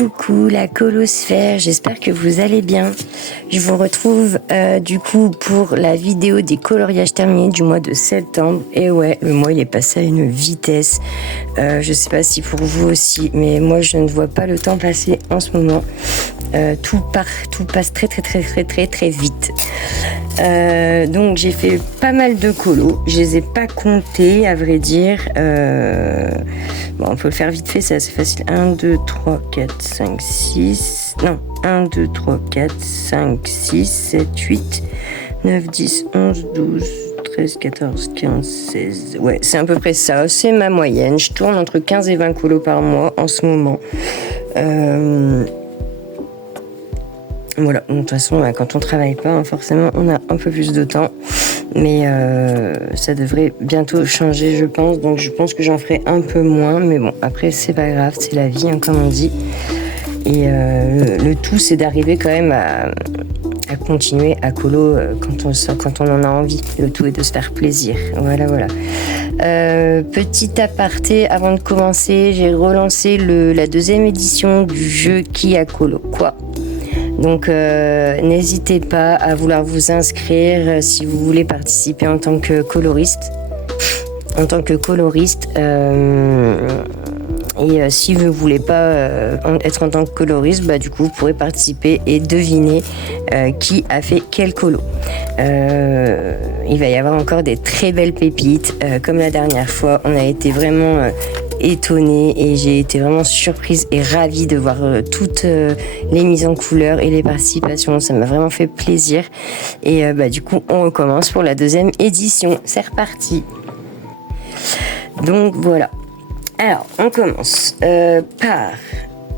Coucou la colosphère, j'espère que vous allez bien. Je vous retrouve du coup pour la vidéo des coloriages terminés du mois de septembre. Et ouais, le mois il est passé à une vitesse. Je sais pas si pour vous aussi, mais moi je ne vois pas le temps passer en ce moment. Tout passe très vite. Donc j'ai fait pas mal de colos. Je les ai pas comptés à vrai dire. Bon, on peut le faire vite fait, c'est assez facile. 1, 2, 3, 4, 5, 6. Non, 1, 2, 3, 4, 5, 6, 7, 8, 9, 10, 11, 12, 13, 14, 15, 16. Ouais, c'est à peu près ça. C'est ma moyenne. Je tourne entre 15 et 20 colos par mois en ce moment. Voilà, de toute façon, quand on travaille pas, forcément, on a un peu plus de temps. Mais ça devrait bientôt changer, je pense. Donc, je pense que j'en ferai un peu moins. Mais bon, après, c'est pas grave, c'est la vie, comme on dit. Et le tout, c'est d'arriver quand même à continuer à colo quand on en a envie. Le tout est de se faire plaisir. Voilà. Petit aparté, avant de commencer, j'ai relancé la deuxième édition du jeu Qui a colo quoi. Donc n'hésitez pas à vouloir vous inscrire si vous voulez participer en tant que coloriste. Et si vous ne voulez pas être en tant que coloriste, du coup vous pourrez participer et deviner qui a fait quel colo. Il va y avoir encore des très belles pépites. Comme la dernière fois, on a été vraiment étonnée et j'ai été vraiment surprise et ravie de voir toutes les mises en couleur et les participations. Ça m'a vraiment fait plaisir. Et du coup, on recommence pour la deuxième édition. C'est reparti. Donc voilà. Alors, on commence par...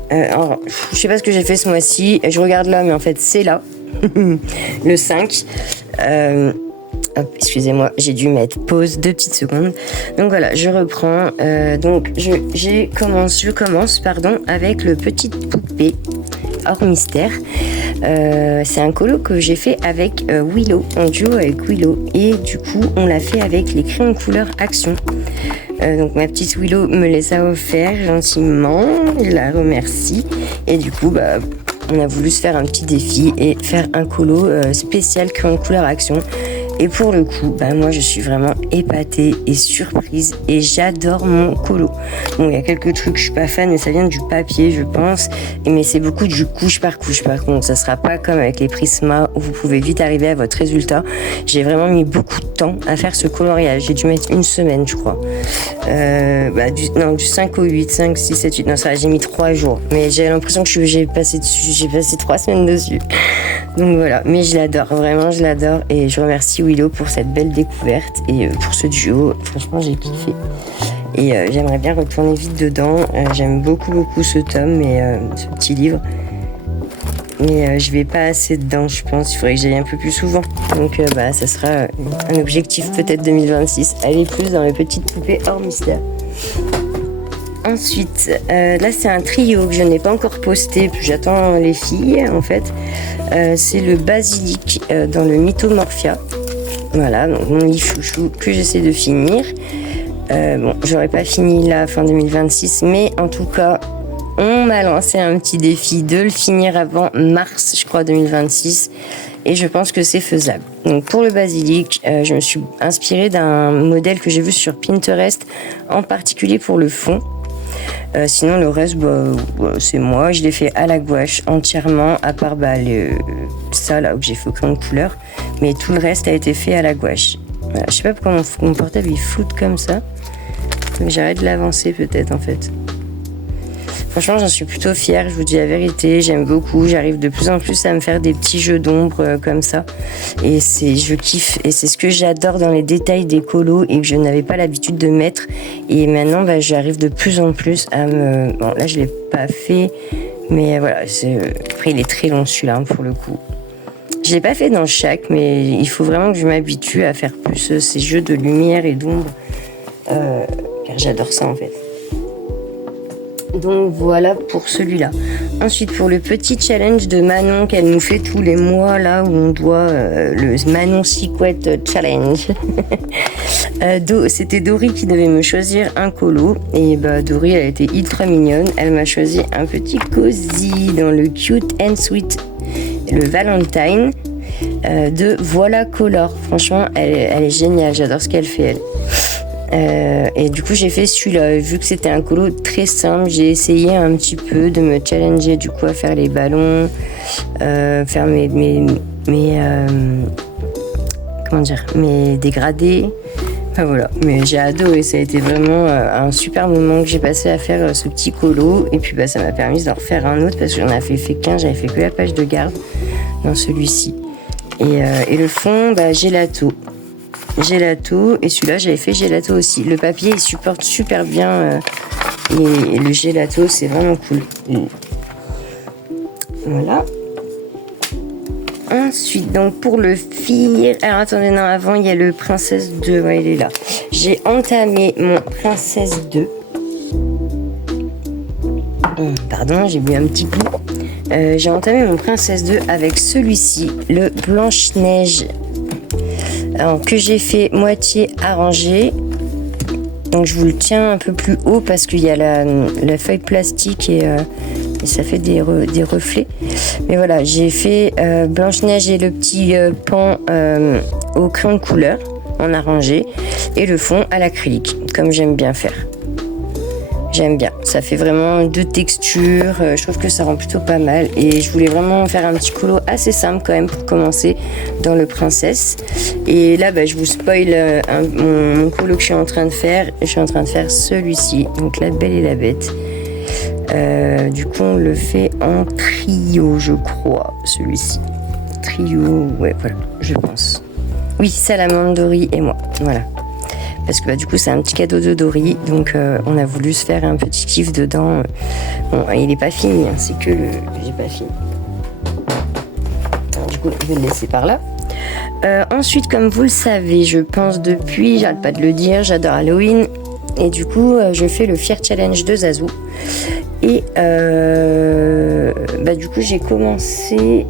alors, je sais pas ce que j'ai fait ce mois-ci. Je regarde là, mais en fait, c'est là. Le 5. Excusez-moi, j'ai dû mettre pause 2 petites secondes. Donc voilà, je reprends. Donc je commence avec le petit poupée hors mystère. C'est un colo que j'ai fait avec Willow, en duo avec Willow. Et du coup, on l'a fait avec les crayons de couleur Action. Donc ma petite Willow me les a offerts gentiment. Je la remercie. Et du coup, on a voulu se faire un petit défi et faire un colo spécial crayon de couleur Action. Et pour le coup, moi je suis vraiment épatée et surprise et j'adore mon colo. Bon, il y a quelques trucs, je suis pas fan, mais ça vient du papier, je pense. Mais c'est beaucoup du couche par couche. Par contre, ça sera pas comme avec les Prisma où vous pouvez vite arriver à votre résultat. J'ai vraiment mis beaucoup de temps à faire ce coloriage. J'ai dû mettre 1 semaine, je crois. Du 5 au 8, 5, 6, 7, 8. Non, ça, j'ai mis 3 jours. Mais j'ai l'impression que j'ai passé 3 semaines dessus. Donc voilà, mais je l'adore, vraiment je l'adore et je remercie Willow pour cette belle découverte et pour ce duo, franchement j'ai kiffé et j'aimerais bien retourner vite dedans. J'aime beaucoup ce tome et ce petit livre, mais je vais pas assez dedans, je pense. Il faudrait que j'aille un peu plus souvent, donc ça sera un objectif peut-être 2026, aller plus dans les petites poupées hors mystère. Ensuite, là c'est un trio que je n'ai pas encore posté, j'attends les filles en fait. C'est le basilic dans le Mythomorphia. Voilà, donc mon livre chouchou que j'essaie de finir. J'aurais pas fini là fin 2026, mais en tout cas, on m'a lancé un petit défi de le finir avant mars, je crois, 2026. Et je pense que c'est faisable. Donc pour le basilic, je me suis inspirée d'un modèle que j'ai vu sur Pinterest, en particulier pour le fond. Sinon le reste c'est moi, je l'ai fait à la gouache entièrement, à part ça là où j'ai fait au crayon de couleur, mais tout le reste a été fait à la gouache. Voilà, je sais pas pourquoi mon portable il floute comme ça, mais j'arrête de l'avancer peut-être en fait. Franchement j'en suis plutôt fière, je vous dis la vérité, j'aime beaucoup, j'arrive de plus en plus à me faire des petits jeux d'ombre comme ça et je kiffe et c'est ce que j'adore dans les détails des colos et que je n'avais pas l'habitude de mettre et maintenant j'arrive de plus en plus à bon là je l'ai pas fait mais voilà, après il est très long celui-là pour le coup. Je l'ai pas fait dans chaque, mais il faut vraiment que je m'habitue à faire plus ces jeux de lumière et d'ombre car j'adore ça en fait. Donc voilà pour celui-là. Ensuite pour le petit challenge de Manon qu'elle nous fait tous les mois là où on doit le Manon Secret Challenge. C'était Dory qui devait me choisir un colo et bah Dory elle était ultra mignonne. Elle m'a choisi un petit cosy dans le Cute and Sweet, le Valentine de Voilà Color. Franchement elle est géniale, j'adore ce qu'elle fait elle. Et du coup j'ai fait celui-là, vu que c'était un colo très simple, j'ai essayé un petit peu de me challenger du coup à faire les ballons, faire mes dégradés, enfin voilà, mais j'ai adoré, ça a été vraiment un super moment que j'ai passé à faire ce petit colo, et puis bah ça m'a permis d'en refaire un autre parce que j'en avais fait qu'un, j'avais fait que la page de garde dans celui-ci, et le fond bah gelato, et celui-là j'avais fait gelato aussi. Le papier il supporte super bien et le gelato c'est vraiment cool. Voilà. Ensuite donc pour le fil, alors attendez, non, avant il y a le Princesse 2, ouais, il est là. J'ai entamé mon Princesse 2. Pardon, j'ai bu un petit coup. J'ai entamé mon Princesse 2 avec celui-ci, le Blanche-Neige. Alors, que j'ai fait moitié arrangé, donc je vous le tiens un peu plus haut parce qu'il y a la feuille plastique et ça fait des reflets, mais voilà, j'ai fait Blanche-Neige et le petit pan au crayon de couleur en arrangé et le fond à l'acrylique comme j'aime bien faire. J'aime bien, ça fait vraiment deux textures, je trouve que ça rend plutôt pas mal et je voulais vraiment faire un petit colo assez simple quand même pour commencer dans le Princesse. Et là bah, je vous spoil mon colo que je suis en train de faire. Je suis en train de faire celui-ci, donc La Belle et la Bête. Du coup on le fait en trio je crois, celui-ci. Trio, ouais voilà, je pense. Oui, Salamandre, Dory et moi, voilà. Parce que bah, du coup c'est un petit cadeau de Dory, donc on a voulu se faire un petit kiff dedans. Bon, il est pas fini, hein, c'est que j'ai pas fini. Alors, du coup je vais le laisser par là. Ensuite, comme vous le savez, je pense depuis, j'arrête pas de le dire, j'adore Halloween. Et du coup je fais le Fear Challenge de Zazu. Et bah, du coup j'ai commencé...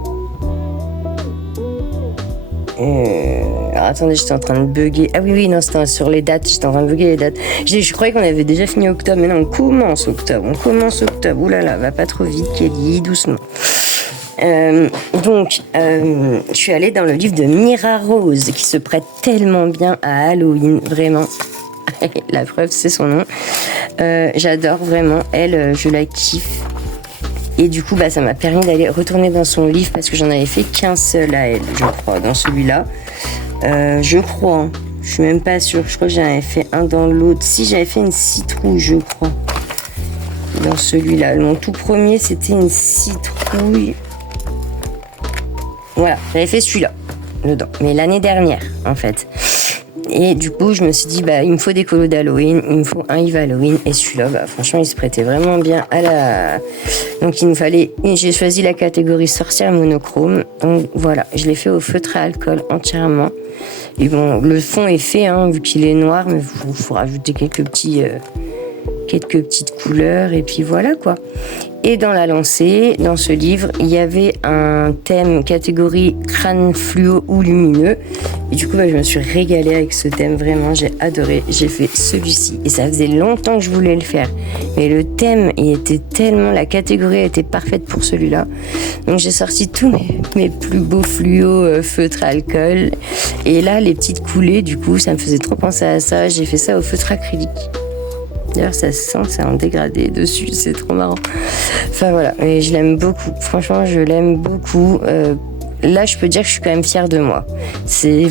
Alors attendez, j'étais en train de bugger. Ah oui, non, c'était sur les dates. J'étais en train de bugger les dates. Je croyais qu'on avait déjà fini octobre, mais non, on commence octobre. Ouh là là, va pas trop vite, Kelly, doucement. Donc, je suis allée dans le livre de Mira Rose, qui se prête tellement bien à Halloween, vraiment. La preuve, c'est son nom. J'adore vraiment. Elle, je la kiffe. Et du coup, bah, ça m'a permis d'aller retourner dans son livre parce que j'en avais fait qu'un seul à elle, je crois, dans celui-là. Je crois, hein. Je suis même pas sûre. Je crois que j'en avais fait un dans l'autre. Si, j'avais fait une citrouille, je crois. Dans celui-là. Mon tout premier, c'était une citrouille. Voilà, j'avais fait celui-là, dedans. Mais l'année dernière, en fait. Et du coup, je me suis dit, bah, il me faut des colos d'Halloween, il me faut un Yves Halloween. Et celui-là, bah, franchement, il se prêtait vraiment bien à la... Donc, il nous fallait... J'ai choisi la catégorie sorcière monochrome. Donc, voilà, je l'ai fait au feutre à alcool entièrement. Et bon, le fond est fait, hein, vu qu'il est noir, mais il faut rajouter quelques petites couleurs. Et puis voilà, quoi. Et dans la lancée, dans ce livre, il y avait un thème catégorie crâne fluo ou lumineux. Et du coup, bah, je me suis régalée avec ce thème, vraiment, j'ai adoré. J'ai fait celui-ci. Et ça faisait longtemps que je voulais le faire. Mais le thème, il était tellement... La catégorie était parfaite pour celui-là. Donc j'ai sorti tous mes plus beaux fluos feutre alcool. Et là, les petites coulées, du coup, ça me faisait trop penser à ça. J'ai fait ça au feutre acrylique. D'ailleurs, ça se sent, c'est en dégradé dessus, c'est trop marrant. Enfin voilà, et je l'aime beaucoup. Franchement, je l'aime beaucoup. Là, je peux dire que je suis quand même fière de moi. C'est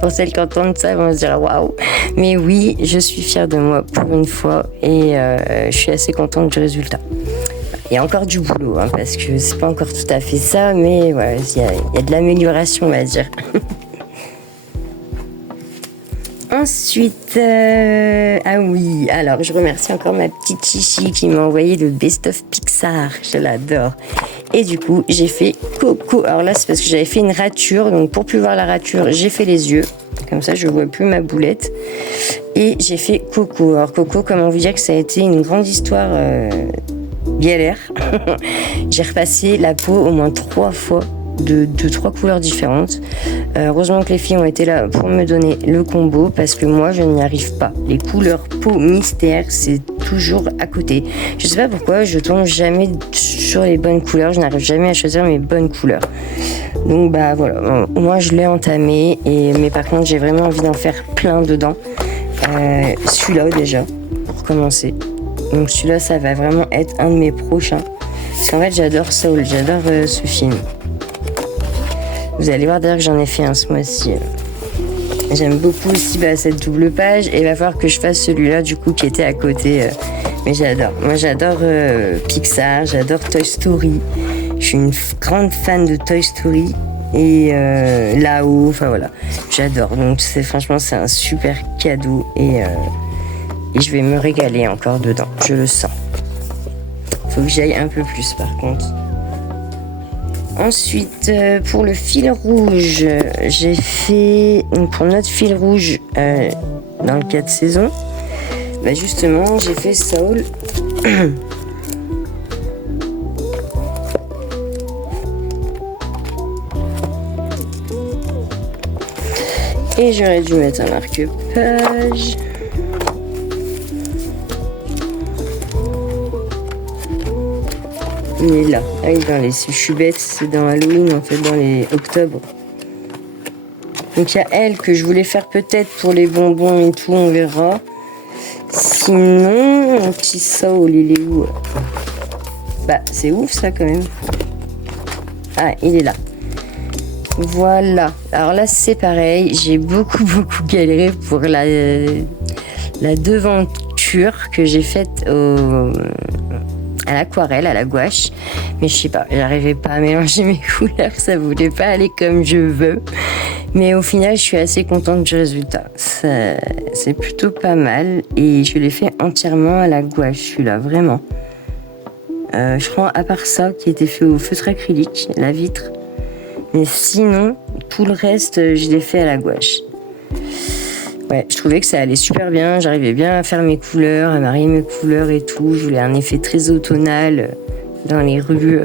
pour celles qui entendent ça, elles vont se dire waouh. Mais oui, je suis fière de moi pour une fois, et je suis assez contente du résultat. Il y a encore du boulot, hein, parce que c'est pas encore tout à fait ça, mais voilà, il y a de l'amélioration, on va dire. Ensuite, ah oui, alors je remercie encore ma petite Chichi qui m'a envoyé le Best of Pixar, je l'adore. Et du coup, j'ai fait Coco. Alors là, c'est parce que j'avais fait une rature. Donc pour plus voir la rature, j'ai fait les yeux. Comme ça, je vois plus ma boulette. Et j'ai fait Coco. Alors Coco, comment vous dire que ça a été une grande histoire galère. J'ai repassé la peau au moins 3 fois de 3 couleurs différentes. Heureusement que les filles ont été là pour me donner le combo parce que moi, je n'y arrive pas. Les couleurs peau mystère, c'est toujours à côté. Je sais pas pourquoi, je tombe jamais sur les bonnes couleurs. Je n'arrive jamais à choisir mes bonnes couleurs. Donc bah voilà, moi je l'ai entamé mais par contre j'ai vraiment envie d'en faire plein dedans. Celui-là déjà pour commencer. Donc celui-là ça va vraiment être un de mes prochains. Parce qu'en fait j'adore Soul, j'adore ce film. Vous allez voir d'ailleurs que j'en ai fait un ce mois-ci. J'aime beaucoup aussi cette double page et il va falloir que je fasse celui-là du coup qui était à côté. Mais j'adore. Moi j'adore Pixar, j'adore Toy Story. Je suis une grande fan de Toy Story et là-haut, enfin voilà, j'adore. Donc franchement c'est un super cadeau et je vais me régaler encore dedans, je le sens. Faut que j'aille un peu plus par contre. Ensuite, pour le fil rouge, j'ai fait pour notre fil rouge dans le 4 saisons. Bah justement, j'ai fait Soul. Et j'aurais dû mettre un marque-page. Il est là. Ah oui, je suis bête, c'est dans Halloween, en fait, dans les octobre. Donc il y a elle que je voulais faire peut-être pour les bonbons et tout, on verra. Sinon, mon petit Soul, il est où? Bah, c'est ouf ça quand même. Ah, il est là. Voilà. Alors là, c'est pareil. J'ai beaucoup galéré pour la devanture que j'ai faite à l'aquarelle, à la gouache. Mais je sais pas, j'arrivais pas à mélanger mes couleurs. Ça voulait pas aller comme je veux. Mais au final, je suis assez contente du résultat. C'est plutôt pas mal. Et je l'ai fait entièrement à la gouache, celui-là, vraiment. Je crois, à part ça, qui était fait au feutre acrylique, la vitre. Mais sinon, tout le reste, je l'ai fait à la gouache. Ouais, je trouvais que ça allait super bien. J'arrivais bien à faire mes couleurs, à marier mes couleurs et tout. Je voulais un effet très automnal dans les rues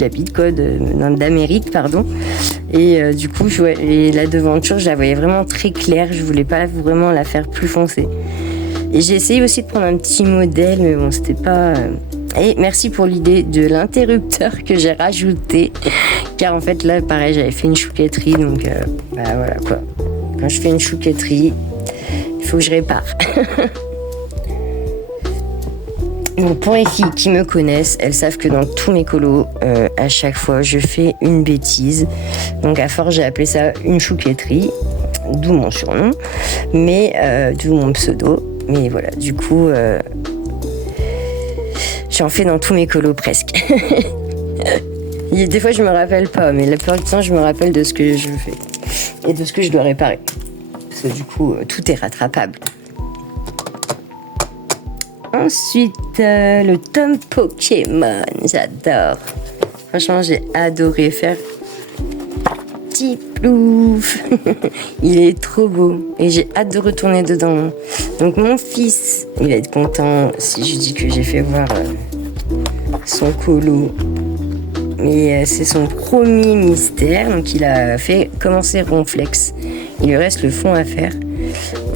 la Bitcode, d'Amérique, pardon. Et du coup, la devanture, je la voyais vraiment très claire. Je voulais pas vraiment la faire plus foncée. Et j'ai essayé aussi de prendre un petit modèle, mais bon, c'était pas... Et merci pour l'idée de l'interrupteur que j'ai rajouté. Car en fait, là, pareil, j'avais fait une chouquetterie. Donc, bah voilà, quoi. Quand je fais une chouquetterie, il faut que je répare. Donc, pour les filles qui me connaissent, elles savent que dans tous mes colos, à chaque fois, je fais une bêtise. Donc, à force, j'ai appelé ça une chouquetterie. D'où mon surnom. Mais, d'où mon pseudo. Mais voilà, du coup... j'en fais dans tous mes colos presque. Des fois je me rappelle pas, mais la plupart du temps je me rappelle de ce que je fais et de ce que je dois réparer. Parce que du coup tout est rattrapable. Ensuite le tome Pokémon, j'adore. Franchement j'ai adoré faire petit plouf. Il est trop beau et j'ai hâte de retourner dedans. Donc mon fils, il va être content si je dis que j'ai fait voir son colo. Mais c'est son premier mystère, donc il a fait commencer Ronflex. Il lui reste le fond à faire.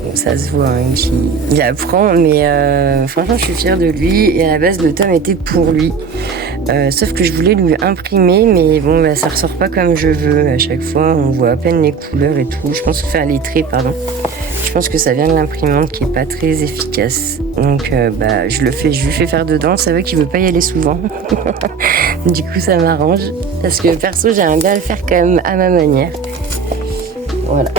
Bon, ça se voit, hein, il apprend, mais franchement je suis fière de lui. Et à la base le tome était pour lui. Sauf que je voulais lui imprimer, mais bon, bah, ça ressort pas comme je veux. À chaque fois, on voit à peine les couleurs et tout. Je pense les traits, pardon. Je pense que ça vient de l'imprimante qui est pas très efficace. Donc, bah, je lui fais faire dedans. Ça veut qu'il veut pas y aller souvent. Du coup, ça m'arrange. Parce que perso, j'aimerais bien le faire quand même à ma manière. Voilà.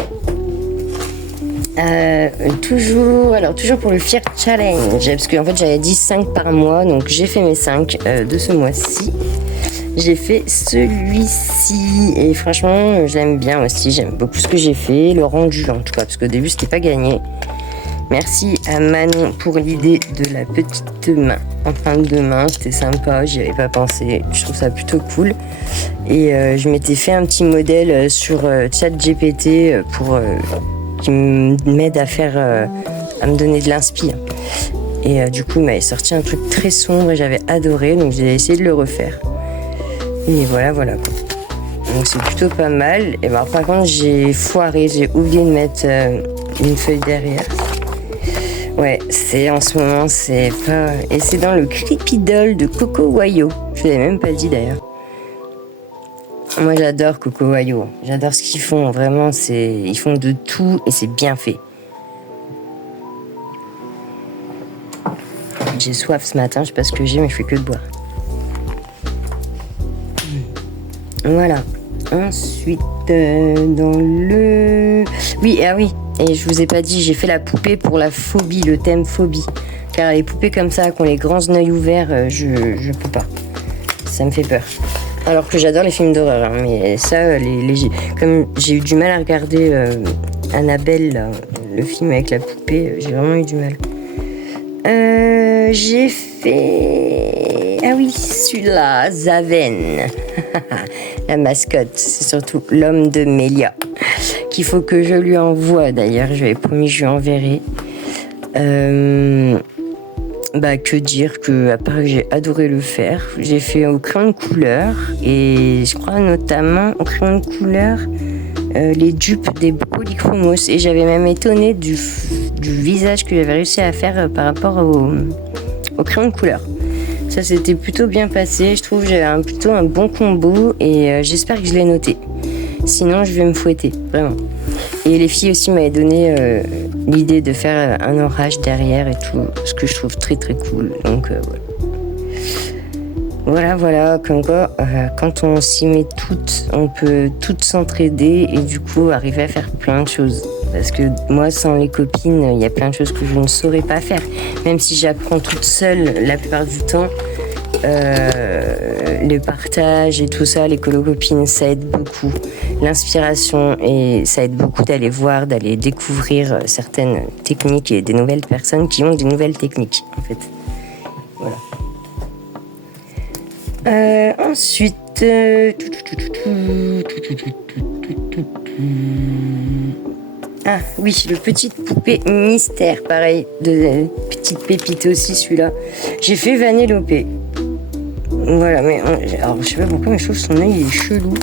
Toujours pour le Fear Challenge, parce qu'en fait j'avais dit 5 par mois, donc j'ai fait mes 5 de ce mois-ci. J'ai fait celui-ci et franchement je l'aime bien aussi, j'aime beaucoup ce que j'ai fait, le rendu en tout cas, parce qu'au début c'était pas gagné. Merci à Manon pour l'idée de la petite main, empreinte de main, c'était sympa, j'y avais pas pensé, je trouve ça plutôt cool. Et je m'étais fait un petit modèle sur ChatGPT pour qui m'aide à faire, à me donner de l'inspi. Et du coup, il m'avait sorti un truc très sombre et j'avais adoré, donc j'ai essayé de le refaire. Et voilà quoi. Donc c'est plutôt pas mal. Et ben, par contre, j'ai foiré, j'ai oublié de mettre une feuille derrière. Ouais, c'est en ce moment, c'est pas... Et c'est dans le Creepy Doll de Coco Wayo. Je l'avais même pas dit d'ailleurs. Moi, j'adore Coco Wayo. J'adore ce qu'ils font. Vraiment, ils font de tout et c'est bien fait. J'ai soif ce matin, je sais pas ce que j'ai, mais je fais que de boire. Voilà. Ensuite, dans le... Oui, et je vous ai pas dit, j'ai fait la poupée pour la phobie, le thème phobie. Car les poupées comme ça, qui ont les grands yeux ouverts, je peux pas. Ça me fait peur. Alors que j'adore les films d'horreur, hein, mais ça, comme j'ai eu du mal à regarder Annabelle, là, le film avec la poupée, j'ai vraiment eu du mal. J'ai fait... Ah oui, celui-là, Zaven. La mascotte, c'est surtout l'homme de Mélia. Qu'il faut que je lui envoie, d'ailleurs, je lui avais promis que je lui enverrai. Que dire que, à part que j'ai adoré le faire, j'ai fait au crayon de couleur, et je crois notamment au crayon de couleur les dupes des polychromos, et j'avais même étonné du visage que j'avais réussi à faire par rapport au crayon de couleur. Ça s'était plutôt bien passé, je trouve que j'avais plutôt un bon combo, et j'espère que je l'ai noté. Sinon je vais me fouetter, vraiment. Et les filles aussi m'avaient donné l'idée de faire un orage derrière et tout, ce que je trouve très très cool. Donc voilà, comme quoi quand on s'y met toutes, on peut toutes s'entraider et du coup arriver à faire plein de choses. Parce que moi, sans les copines, il y a plein de choses que je ne saurais pas faire. Même si j'apprends toute seule la plupart du temps, le partage et tout ça, les colo-copines, ça aide beaucoup. L'inspiration, et ça aide beaucoup d'aller voir, d'aller découvrir certaines techniques et des nouvelles personnes qui ont des nouvelles techniques, en fait. Voilà. Ensuite... Ah oui, le petite poupée mystère, pareil, de petite pépite aussi celui-là. J'ai fait Vanellope. Voilà, mais alors je sais pas pourquoi, mais je trouve que son œil est chelou.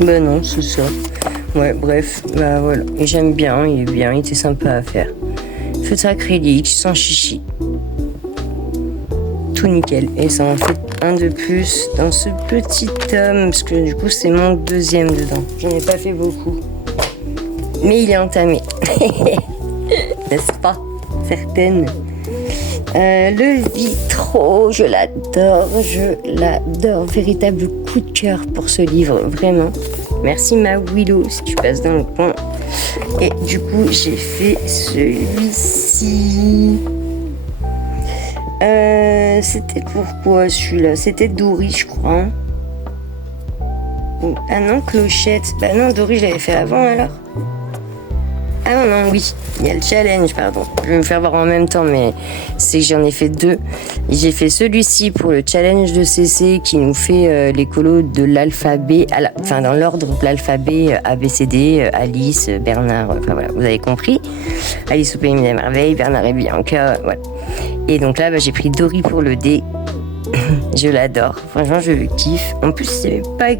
Bah non, c'est ça. Ouais, bref, bah voilà. Et j'aime bien, il est bien, il était sympa à faire. Feutre acrylique, sans chichi. Tout nickel. Et ça en fait un de plus dans ce petit tome, parce que du coup c'est mon deuxième dedans. J'en ai pas fait beaucoup. Mais il est entamé. N'est-ce pas? Certaines. Le Vitro, je l'adore. Véritable coup de cœur pour ce livre, vraiment. Merci ma Willow si tu passes dans le coin. Et du coup, j'ai fait celui-ci. C'était pourquoi celui-là? C'était Dory, je crois. Ah non, Clochette. Bah non, Dory, je l'avais fait avant alors. Ah non, oui, il y a le challenge, pardon. Je vais me faire voir en même temps, mais c'est que j'en ai fait deux. J'ai fait celui-ci pour le challenge de CC qui nous fait les colos de l'alphabet, enfin dans l'ordre de l'alphabet ABCD, Alice, Bernard, enfin voilà, vous avez compris. Alice au pays des merveilles, Bernard et Bianca, voilà. Et donc là, j'ai pris Dory pour le D. Je l'adore, franchement je le kiffe. En plus il n'y avait pas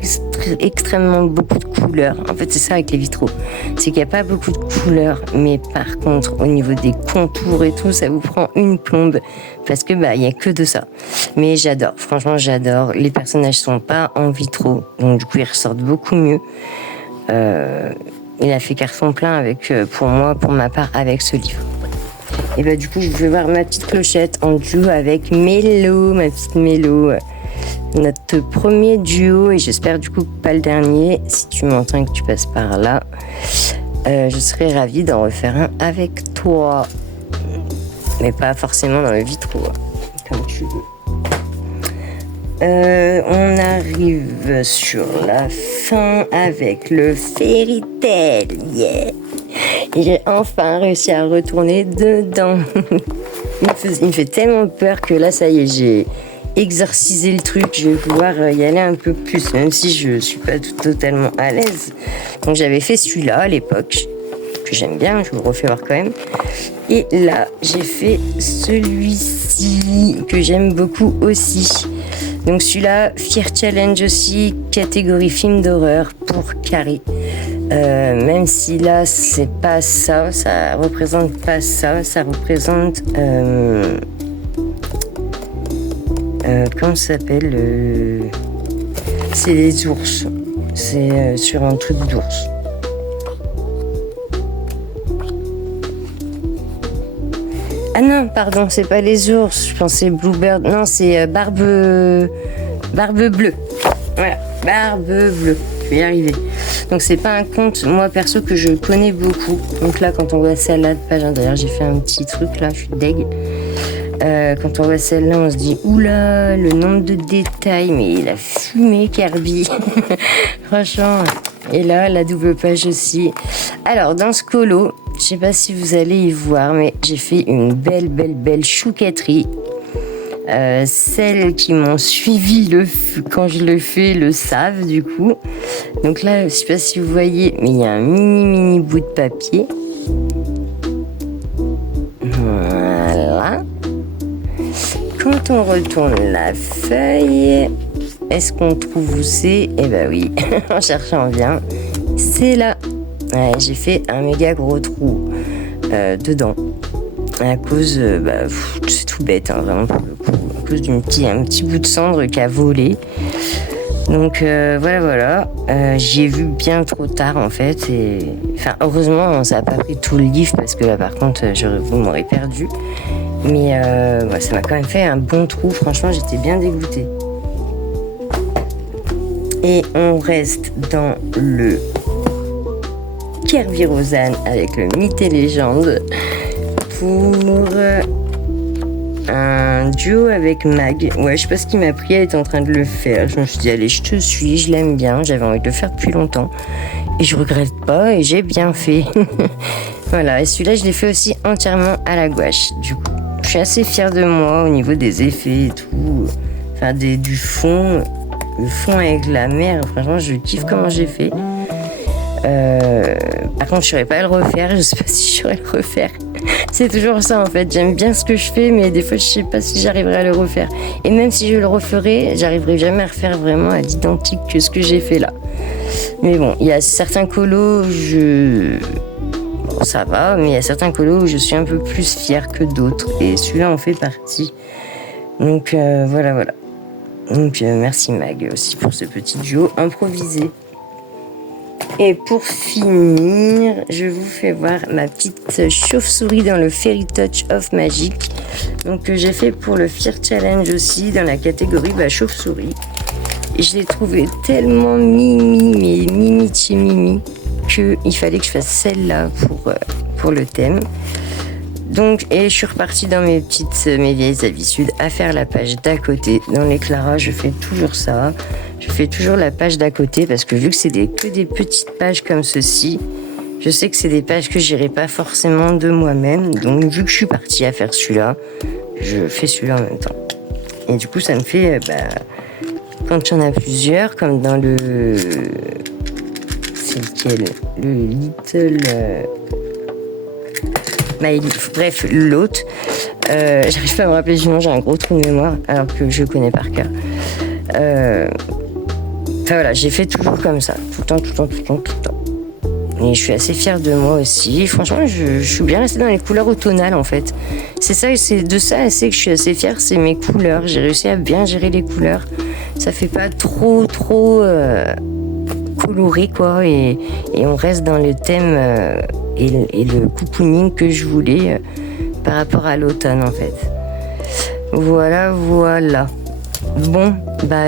extrêmement beaucoup de couleurs. En fait c'est ça avec les vitraux, c'est qu'il n'y a pas beaucoup de couleurs, mais par contre au niveau des contours et tout, ça vous prend une plombe parce que il n'y a que de ça. Mais j'adore, franchement j'adore. Les personnages sont pas en vitraux, donc du coup ils ressortent beaucoup mieux. Il a fait carton plein avec, pour moi, pour ma part, avec ce livre. Et du coup je vais voir ma petite Clochette en duo avec Mélo, ma petite Mélo, notre premier duo, et j'espère du coup pas le dernier. Si tu m'entends et que tu passes par là, je serais ravie d'en refaire un avec toi, mais pas forcément dans le vitraux, comme tu veux. on arrive sur la fin avec le Fairy Tail. Yeah. J'ai enfin réussi à retourner dedans. Il me fait tellement peur que là, ça y est, j'ai exorcisé le truc. Je vais pouvoir y aller un peu plus, même si je suis pas totalement à l'aise. Donc j'avais fait celui-là à l'époque, que j'aime bien, je vous le refais voir quand même. Et là, j'ai fait celui-ci, que j'aime beaucoup aussi. Donc celui-là, Fear Challenge aussi, catégorie film d'horreur pour Carrie. Même si là, c'est pas ça, ça représente pas ça, ça représente... comment ça s'appelle c'est les ours. C'est sur un truc d'ours. Ah non, pardon, c'est pas les ours. Je pensais Bluebird. Non, c'est Barbe Bleue. Voilà, Barbe Bleue. Je vais y arriver. Donc c'est pas un conte, moi perso, que je connais beaucoup. Donc là, quand on voit celle-là de page 1, d'ailleurs j'ai fait un petit truc là, je suis deg. Quand on voit celle-là, on se dit oula, le nombre de détails, mais il a fumé Kirby. Franchement. Et là, la double page aussi. Alors, dans ce colo, je sais pas si vous allez y voir, mais j'ai fait une belle chouquetterie. Celles qui m'ont suivi quand je le fais le savent du coup. Donc là, je sais pas si vous voyez, mais il y a un mini bout de papier. Voilà. Quand on retourne la feuille, est-ce qu'on trouve où c'est? Eh ben oui, en cherchant bien, c'est là. Ouais, j'ai fait un méga gros trou dedans. À cause, c'est tout bête, hein, vraiment pour le coup, à cause d'un petit bout de cendre qui a volé. Donc voilà. J'y ai vu bien trop tard en fait. Et... Enfin, heureusement, ça n'a pas pris tout le livre parce que là, par contre, vous m'aurez perdu. Mais ça m'a quand même fait un bon trou. Franchement, j'étais bien dégoûtée. Et on reste dans le Kerby Rosanne avec le mythe et légende pour un duo avec Mag. Ouais, je sais pas ce qui m'a pris, elle était en train de le faire. Je me suis dit, allez, je te suis, je l'aime bien. J'avais envie de le faire depuis longtemps. Et je regrette pas et j'ai bien fait. Voilà, et celui-là, je l'ai fait aussi entièrement à la gouache. Du coup, je suis assez fière de moi au niveau des effets et tout. Enfin, du fond. Le fond avec la mer, franchement, je kiffe comment j'ai fait. Par contre, je saurais pas le refaire. Je sais pas si je saurais le refaire. C'est toujours ça en fait. J'aime bien ce que je fais, mais des fois, je sais pas si j'arriverai à le refaire. Et même si je le referais, j'arriverai jamais à refaire vraiment à l'identique que ce que j'ai fait là. Mais bon, il y a certains colos, bon, ça va, mais il y a certains colos où je suis un peu plus fière que d'autres. Et celui-là en fait partie. Donc voilà. Donc merci Mag aussi pour ce petit duo improvisé. Et pour finir, je vous fais voir ma petite chauve-souris dans le Fairy Touch of Magic. Donc j'ai fait pour le Fear Challenge aussi dans la catégorie chauve-souris. Et je l'ai trouvé tellement mimi qu'il fallait que je fasse celle-là pour le thème. Donc, et je suis repartie dans mes vieilles habitudes à faire la page d'à côté. Dans l'éclairage, je fais toujours ça. Je fais toujours la page d'à côté parce que vu que c'est que des petites pages comme ceci, je sais que c'est des pages que j'irai pas forcément de moi-même. Donc, vu que je suis partie à faire celui-là, je fais celui-là en même temps. Et du coup, ça me fait, quand il y en a plusieurs, comme dans le... C'est lequel? Le Little... Bref, l'autre. J'arrive pas à me rappeler du nom, j'ai un gros trou de mémoire, alors que je connais par cœur. Enfin voilà, j'ai fait toujours comme ça, tout le temps. Et je suis assez fière de moi aussi. Franchement, je suis bien restée dans les couleurs automnales en fait. C'est de ça que je suis assez fière, c'est mes couleurs. J'ai réussi à bien gérer les couleurs. Ça fait pas trop coloré quoi, et on reste dans le thème et le cocooning que je voulais par rapport à l'automne en fait. Voilà. Bon,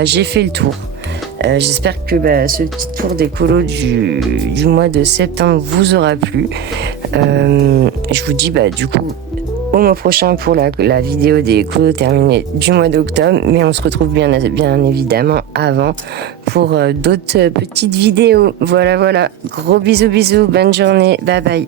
j'ai fait le tour. J'espère que ce petit tour des colos du mois de septembre vous aura plu. Je vous dis du coup au mois prochain pour la vidéo des cours terminés du mois d'octobre, mais on se retrouve bien évidemment avant pour d'autres petites vidéos. Voilà, gros bisous, bonne journée, bye bye.